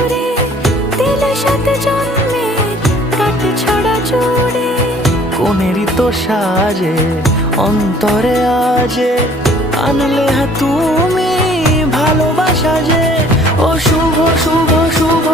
সুরে দিলে সাথে জন্মের কাট ছড়া জুড়ে। কোনেরই তো সাজে অন্তরে আজে আনলে তুমি ভালোবাসা যে। ও শুভ শুভ শুভ